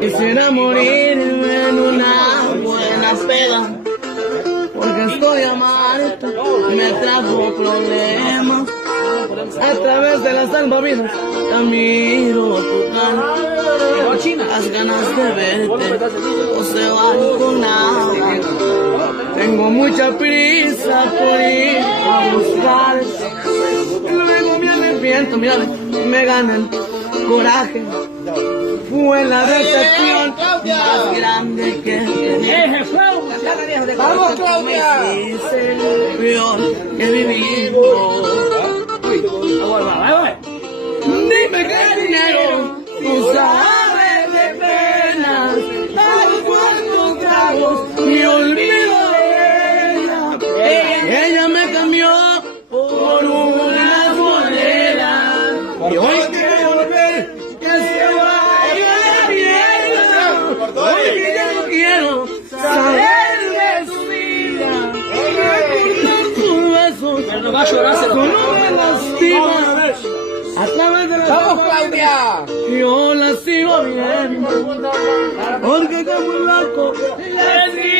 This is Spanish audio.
Quisiera morirme en una buena peda, porque estoy amarta y me trajo problemas. A través de las salvavidas te miro tu cara, las ganas de verte no se van con agua. Tengo mucha prisa por ir a buscar, luego me arrepiento, mira, me gana el coraje. Fue la decepción más grande que tenía. ¡Vamos, Claudia! Hice lo peor que vivimos. Dime qué dinero, tú sabes de penas, hago cuantos tragos y olvido de ella. Ella me cambió por una bolera y hoy quiero ver que se vaya de mierda. Hoy que ya no quiero saber de su vida. Sus besos con una lastima. A través de la ¡Vamos, Claudia! yo la sigo viendo, porque como un loco le sigo